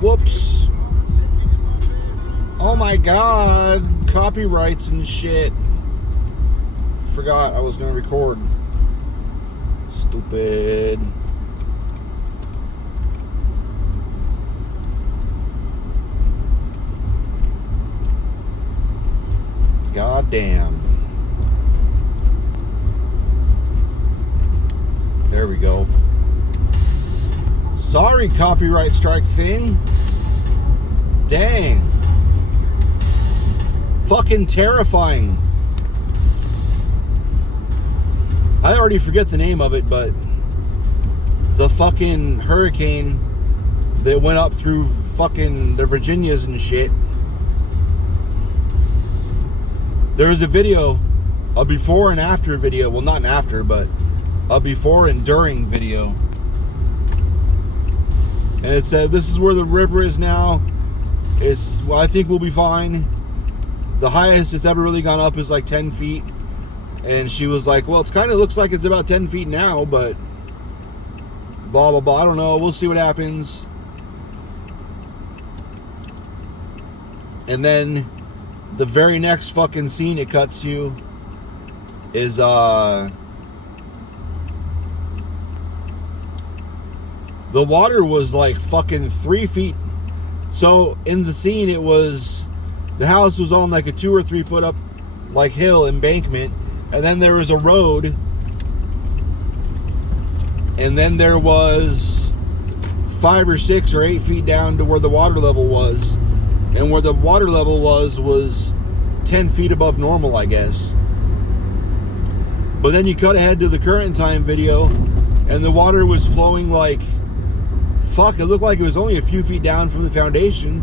Whoops. Oh my god. Copyrights and shit. Forgot I was going to record. Stupid. God damn. There we go. Sorry, copyright strike thing. Dang. Fucking terrifying. I already forget the name of it, but the fucking hurricane that went up through fucking the Virginias and shit. There's a video, a before and after video. Well, not an after, but a before and during video. And it said, this is where the river is now. Well, I think we'll be fine. The highest it's ever really gone up is like 10 feet. And she was like, well, it kind of looks like it's about 10 feet now, but blah, blah, blah. I don't know. We'll see what happens. And then the very next fucking scene it cuts to is the water was like fucking 3 feet. So in the scene, it was, the house was on like a 2 or 3 foot up like hill embankment, and then there was a road, and then there was 5 or 6 or 8 feet down to where the water level was. And where the water level was 10 feet above normal, I guess. But then you cut ahead to the current time video, and the water was flowing like, fuck, it looked like it was only a few feet down from the foundation.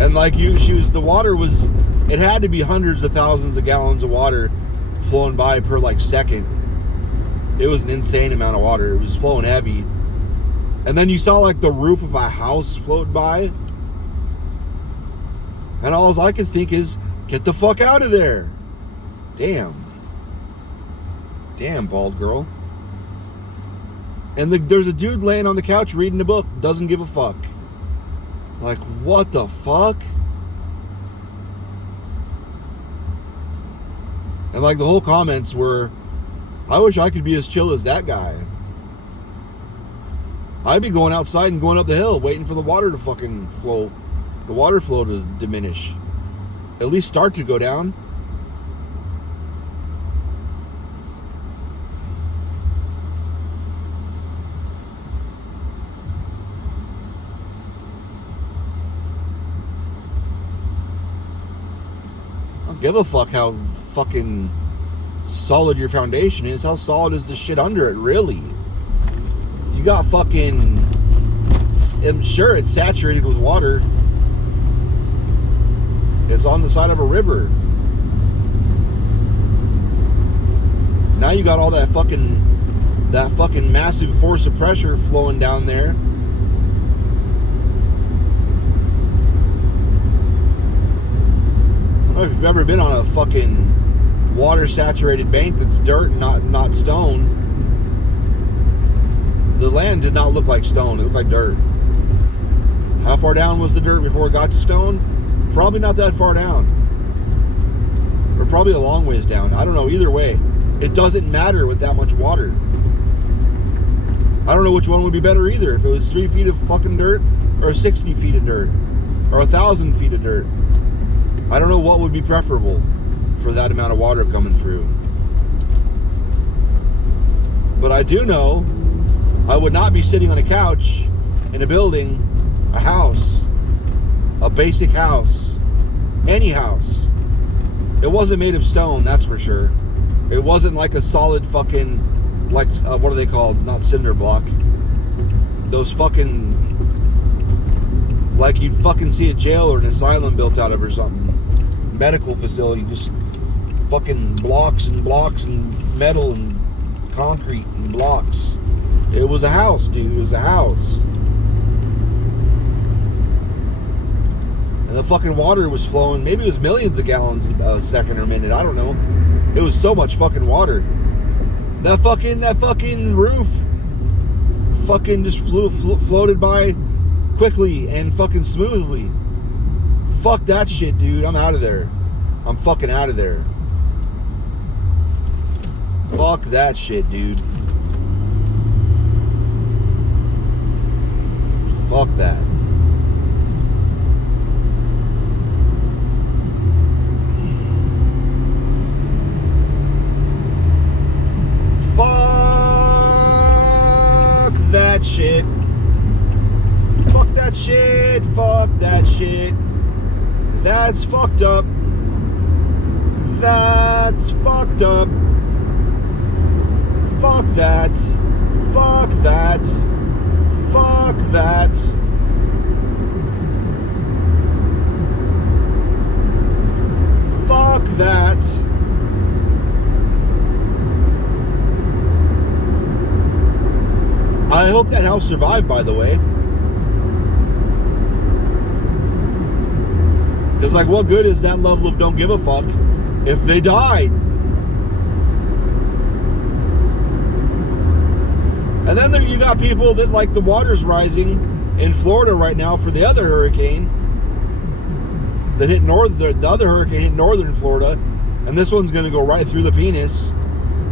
And like the water was, it had to be hundreds of thousands of gallons of water flowing by per like second. It was an insane amount of water. It was flowing heavy. And then you saw like the roof of a house float by. And all I could think is, get the fuck out of there. Damn. Damn, bald girl. And there's a dude laying on the couch reading a book. Doesn't give a fuck. Like, what the fuck? And like the whole comments were, I wish I could be as chill as that guy. I'd be going outside and going up the hill waiting for the water to fucking flow. The water flow to diminish. At least start to go down. I don't give a fuck how fucking solid your foundation is. How solid is the shit under it, really? You got fucking, I'm sure it's saturated with water. It's on the side of a river. Now you got all that fucking massive force of pressure flowing down there. I don't know if you've ever been on a fucking water-saturated bank that's dirt and not stone. The land did not look like stone. It looked like dirt. How far down was the dirt before it got to stone? Probably not that far down. Or probably a long ways down. I don't know. Either way, it doesn't matter with that much water. I don't know which one would be better either. If it was 3 feet of fucking dirt or 60 feet of dirt or 1,000 feet of dirt. I don't know what would be preferable for that amount of water coming through. But I do know I would not be sitting on a couch in a building, a house, a basic house, any house. It wasn't made of stone, that's for sure. It wasn't like a solid fucking, like, what are they called? Not cinder block. Those fucking, like you'd fucking see a jail or an asylum built out of or something. Medical facility, just fucking blocks and blocks and metal and concrete and blocks. It was a house, dude. It was a house. And the fucking water was flowing. Maybe it was millions of gallons a second or minute. I don't know. It was so much fucking water. That fucking roof fucking just floated by quickly and fucking smoothly. Fuck that shit, dude. I'm out of there. I'm fucking out of there. Fuck that shit, dude. Fuck that. Fuck that shit. Fuck that shit. Fuck that shit. That's fucked up. That's fucked up. Fuck that. Fuck that. Fuck that. Fuck that. I hope that house survived, by the way. Because, like, what good is that level of don't give a fuck if they died? And then there you got people that, like, the water's rising in Florida right now for the other hurricane that hit the other hurricane hit northern Florida, and this one's going to go right through the penis,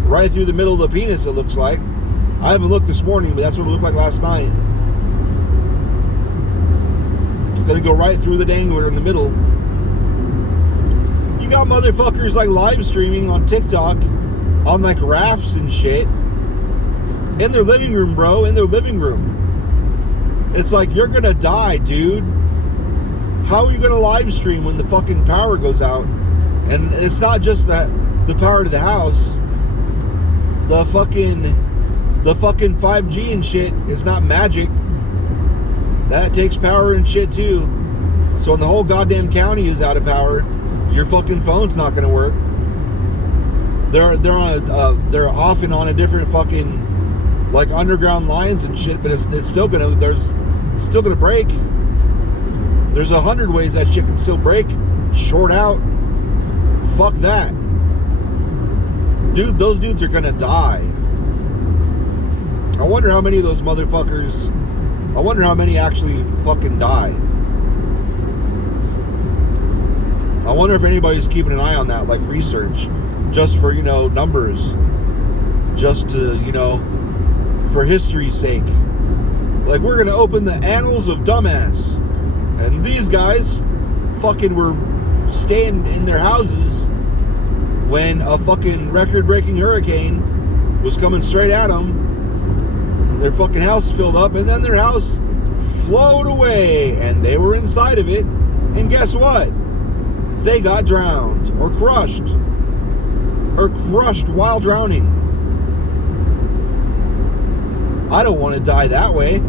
right through the middle of the penis, it looks like. I haven't looked this morning, but that's what it looked like last night. It's going to go right through the dangler in the middle. You got motherfuckers, like, live streaming on TikTok on, like, rafts and shit in their living room, bro, in their living room. It's like, you're gonna die, dude. How are you gonna live stream when the fucking power goes out? And it's not just the power to the house. The fucking 5G and shit is not magic. That takes power and shit too. So when the whole goddamn county is out of power, your fucking phone's not gonna work. They're off and on a different fucking, like, underground lines and shit, but it's still gonna break. There's 100 ways that shit can still break. Short out. Fuck that. Dude, those dudes are gonna die. I wonder how many of those motherfuckers, I wonder how many actually fucking die. I wonder if anybody's keeping an eye on that, like research, just for, numbers, just to, for history's sake. Like, we're gonna open the annals of dumbass, and these guys fucking were staying in their houses when a fucking record-breaking hurricane was coming straight at them. Their fucking house filled up, and then their house flowed away, and they were inside of it, and guess what? They got drowned, or crushed while drowning. I don't want to die that way.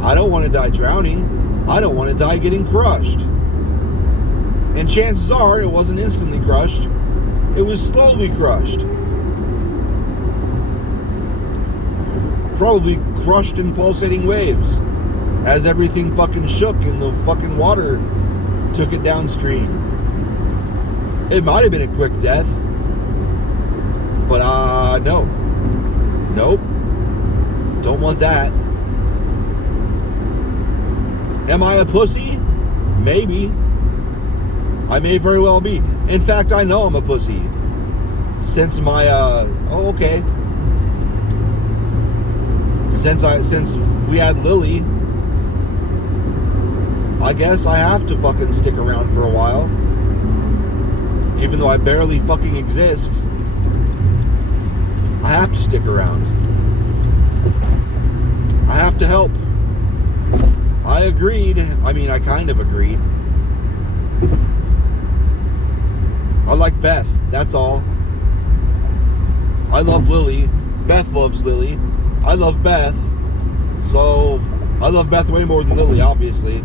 I don't want to die drowning. I don't want to die getting crushed. And chances are it wasn't instantly crushed. It was slowly crushed. Probably crushed in pulsating waves as everything fucking shook and the fucking water took it downstream. It might have been a quick death, but no. Nope. Don't want that. Am I a pussy? Maybe. I may very well be. In fact, I know I'm a pussy. Since my, Since we had Lily, I guess I have to fucking stick around for a while. Even though I barely fucking exist, I have to stick around. I have to help. I agreed. I mean, I kind of agreed. I like Beth, that's all. I love Lily. Beth loves Lily. I love Beth. So, I love Beth way more than Lily, obviously.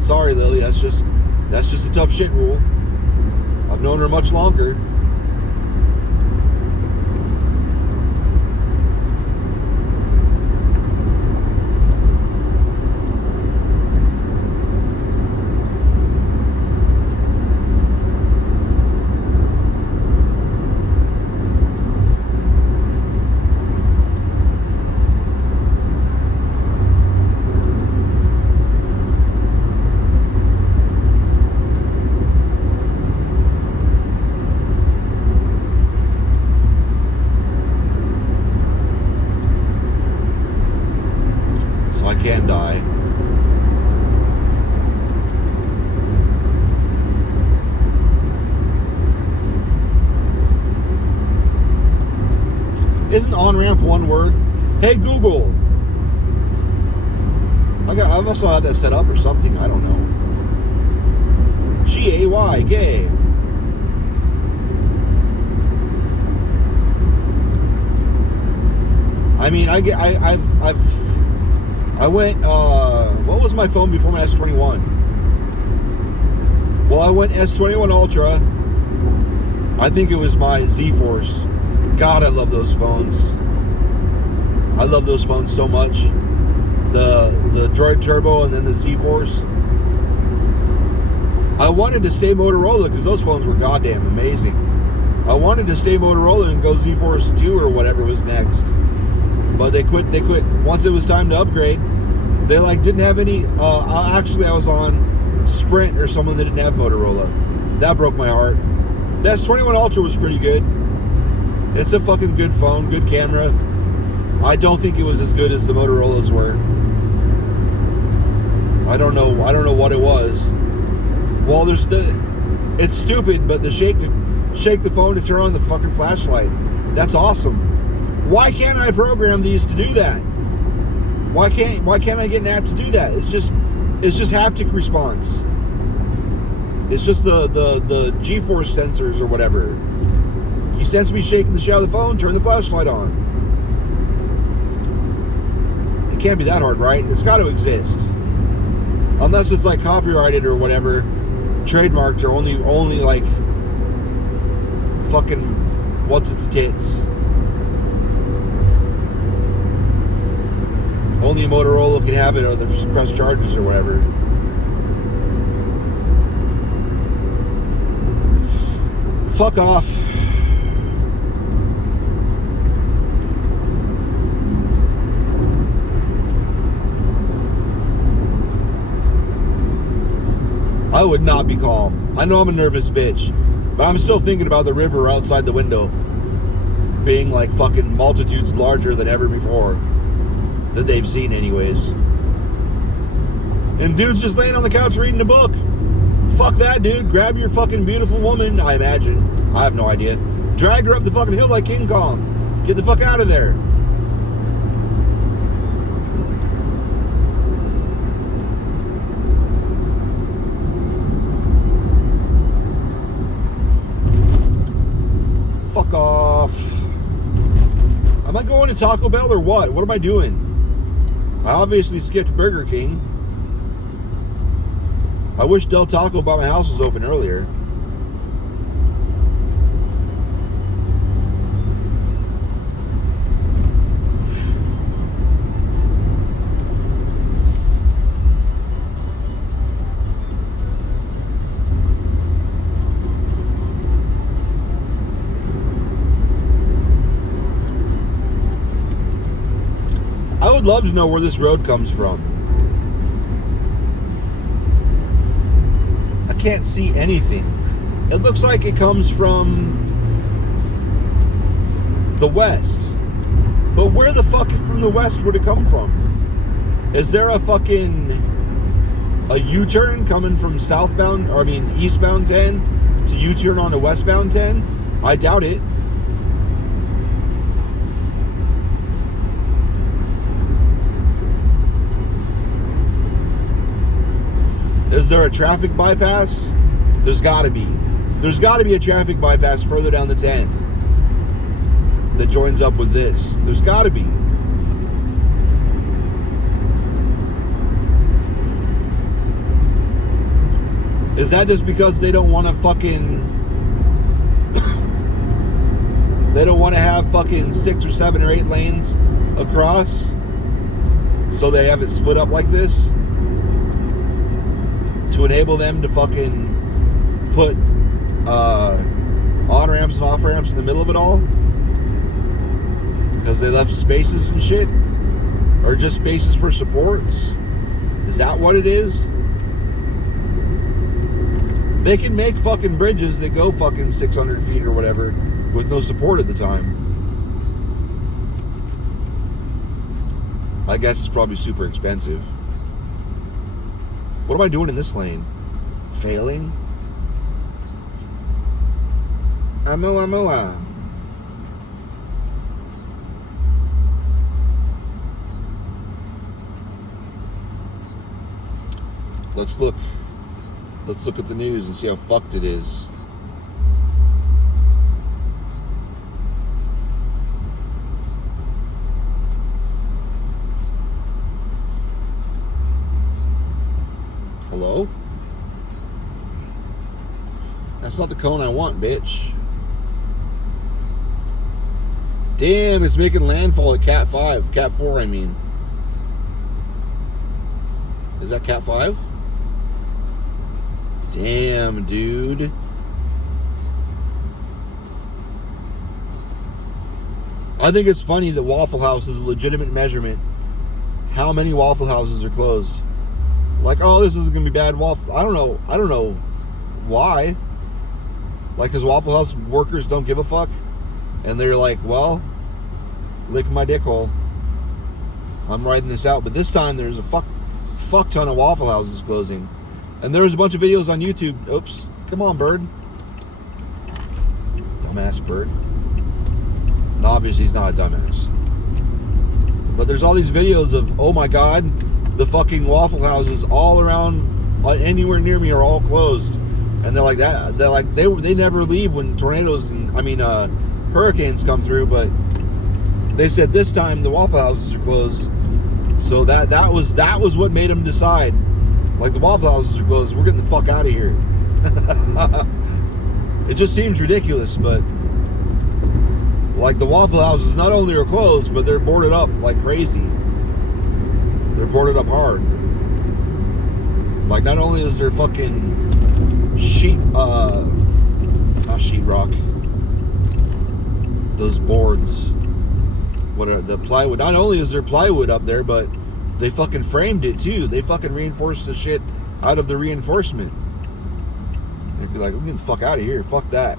Sorry, Lily, that's just a tough shit rule. I've known her much longer. die. Isn't on-ramp one word? Hey Google. I must have that set up or something. I don't know. G-A-Y, gay. I mean, I went, what was my phone before my S21? Well, I went S21 Ultra. I think it was my Z-Force. God, I love those phones. I love those phones so much. The Droid Turbo and then the Z-Force. I wanted to stay Motorola because those phones were goddamn amazing. I wanted to stay Motorola and go Z-Force 2 or whatever was next. But they quit. Once it was time to upgrade, they like didn't have any. Actually, I was on Sprint or someone that didn't have Motorola. That broke my heart. The S21 Ultra was pretty good. It's a fucking good phone, good camera. I don't think it was as good as the Motorola's were. I don't know what it was. Well, it's stupid, but the shake the phone to turn on the fucking flashlight. That's awesome. Why can't I program these to do that? Why can't I get an app to do that? It's just haptic response. It's just the G-force sensors or whatever. You sense me shaking the shell of the phone, turn the flashlight on. It can't be that hard, right? It's got to exist. Unless it's like copyrighted or whatever, trademarked or only like fucking what's its tits. Only Motorola can have it, or the press charges or whatever. Fuck off. I would not be calm. I know I'm a nervous bitch, but I'm still thinking about the river outside the window being like fucking multitudes larger than ever before that they've seen anyways. And dude's just laying on the couch reading a book. Fuck that, dude. Grab your fucking beautiful woman, I imagine. I have no idea. Drag her up the fucking hill like King Kong. Get the fuck out of there. Fuck off. Am I going to Taco Bell or what? What am I doing? I obviously skipped Burger King. I wish Del Taco by my house was open earlier. I would love to know where this road comes from. I can't see anything. It looks like it comes from the west. But where the fuck from the west would it come from? Is there a U-turn coming from eastbound 10 to U-turn onto westbound 10? I doubt it. Is there a traffic bypass? There's got to be. There's got to be a traffic bypass further down the 10 that joins up with this. There's got to be. Is that just because they don't want to they don't want to have fucking 6 or 7 or 8 lanes across, so they have it split up like this to enable them to fucking put on-ramps and off-ramps in the middle of it all because they left spaces and shit, or just spaces for supports? Is that what it is? They can make fucking bridges that go fucking 600 feet or whatever with no support at the time. I guess it's probably super expensive. What am I doing in this lane? Failing? Amoa. Let's look at the news and see how fucked it is. Hello? That's not the cone I want, bitch. Damn, it's making landfall at Cat 5. Cat 4, I mean. Is that Cat 5? Damn, dude. I think it's funny that Waffle House is a legitimate measurement. How many Waffle Houses are closed? Like, oh, this is gonna be bad waffle. I don't know why. Like, because Waffle House workers don't give a fuck, and they're like, well, lick my dick hole. I'm riding this out. But this time there's a fuck ton of Waffle Houses closing, and there's a bunch of videos on YouTube. Oops, come on, bird. Dumbass bird. And obviously he's not a dumbass. But there's all these videos of, oh my god, the fucking Waffle Houses all around, anywhere near me, are all closed. And they're like that. They're like they never leave when tornadoes and hurricanes come through. But they said this time the Waffle Houses are closed. So that was what made them decide. Like, the Waffle Houses are closed. We're getting the fuck out of here. It just seems ridiculous, but like, the Waffle Houses not only are closed, but they're boarded up like crazy. They're boarded up hard. Like, not only is there fucking not sheetrock, those boards, what are the plywood? Not only is there plywood up there, but they fucking framed it too. They fucking reinforced the shit out of the reinforcement. They'd be like, we're getting the fuck out of here. Fuck that.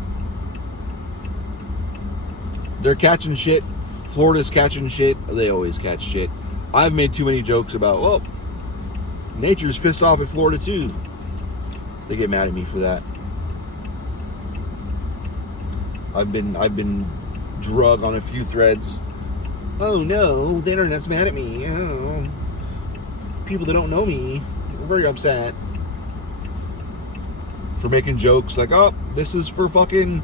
They're catching shit. Florida's catching shit. They always catch shit. I've made too many jokes about, well, nature's pissed off at Florida too. They get mad at me for that. I've been drug on a few threads. Oh no, the internet's mad at me. Oh, people that don't know me are very upset for making jokes like, oh, this is for fucking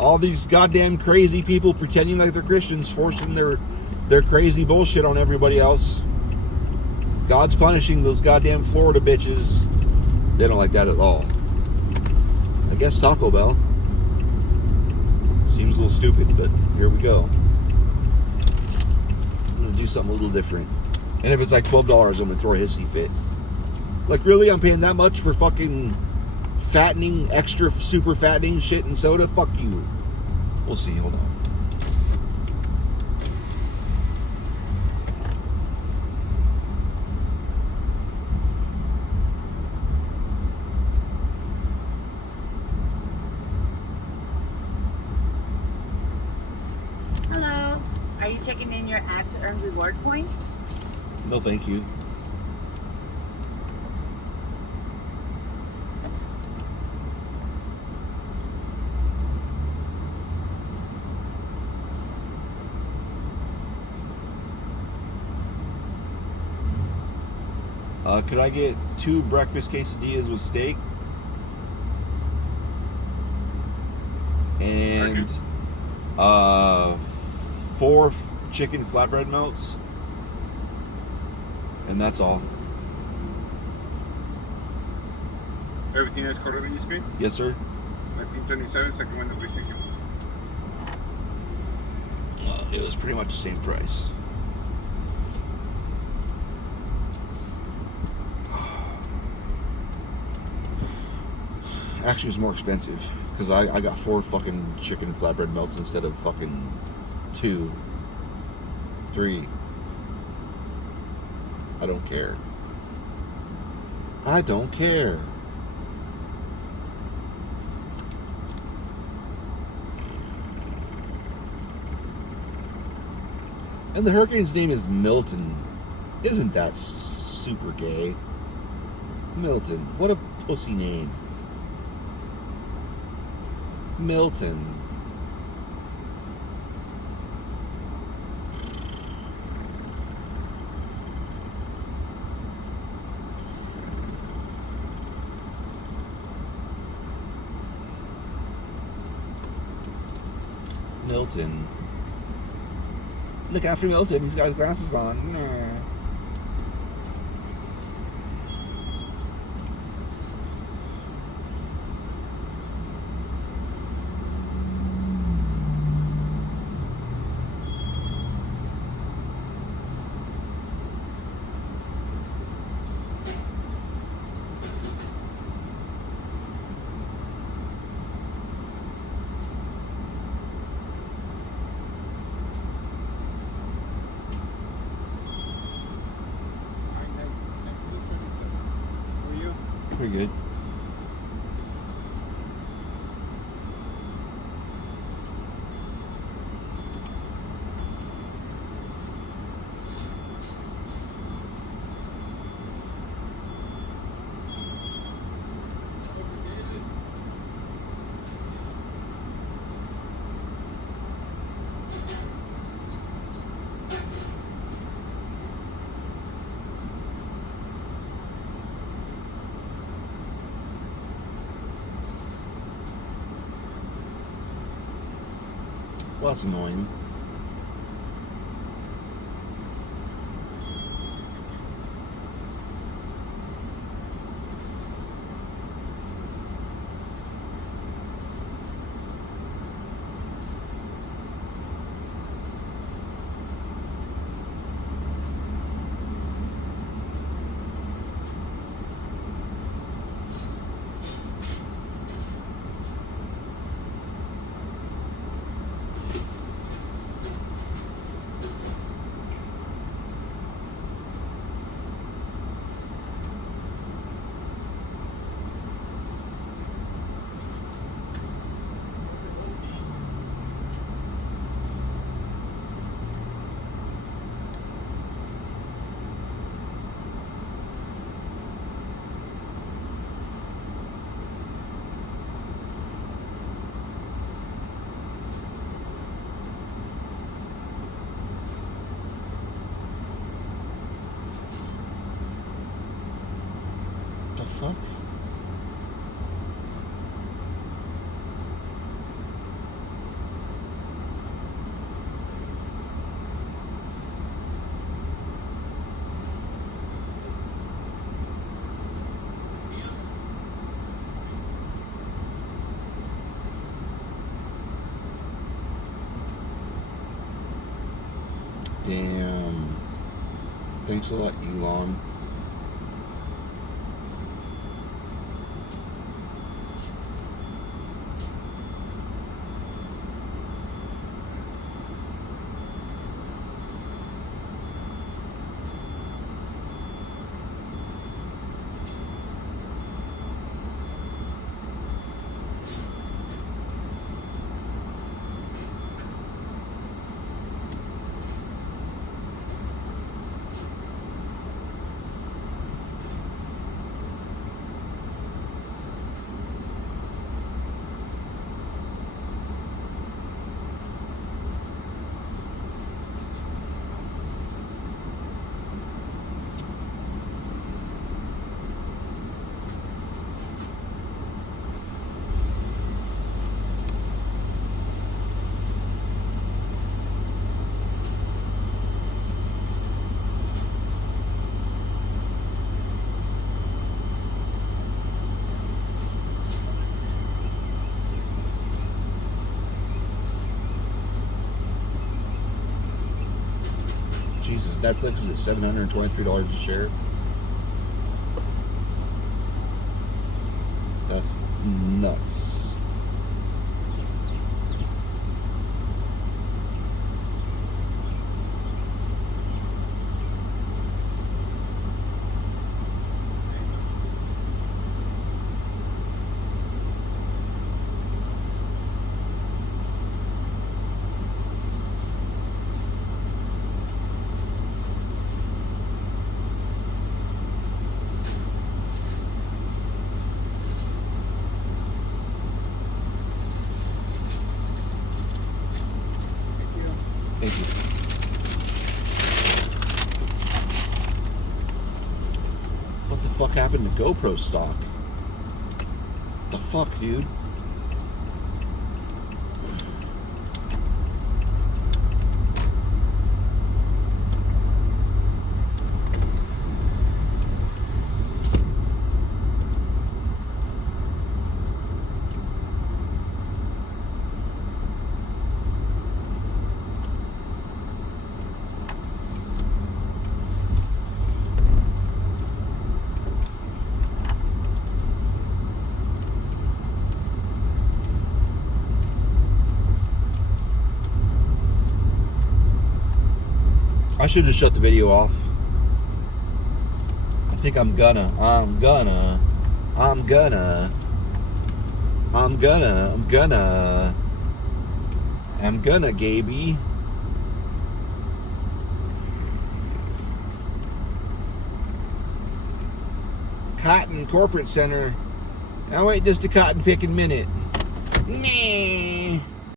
all these goddamn crazy people pretending like they're Christians, forcing their crazy bullshit on everybody else. God's punishing those goddamn Florida bitches. They don't like that at all. I guess Taco Bell. Seems a little stupid, but here we go. I'm gonna do something a little different. And if it's like $12, I'm gonna throw a hissy fit. Like, really? I'm paying that much for fucking fattening, extra super fattening shit and soda? Fuck you. We'll see. Hold on. Hello. Are you checking in your app to earn reward points? No, thank you. Could I get 2 breakfast quesadillas with steak? And 4 chicken flatbread melts? And that's all. Everything is correct on your screen? Yes, sir. 1927, second window, please. It was pretty much the same price. Actually, it was more expensive because I got 4 fucking chicken flatbread melts instead of fucking 2, 3. I don't care. I don't care. And the hurricane's name is Milton. Isn't that super gay? Milton. What a pussy name. Milton. Milton. Look after Milton. He's got his glasses on. Nah. Pretty good. Well, that's annoying. The fuck? Damn. Thanks a lot, Elon. Jesus, Netflix is at $723 a share. That's nuts. Thank you. What the fuck happened to GoPro stock? The fuck, dude? I should have shut the video off. I think I'm gonna, Gaby. Cotton Corporate Center. Now wait just a cotton picking minute. Nah.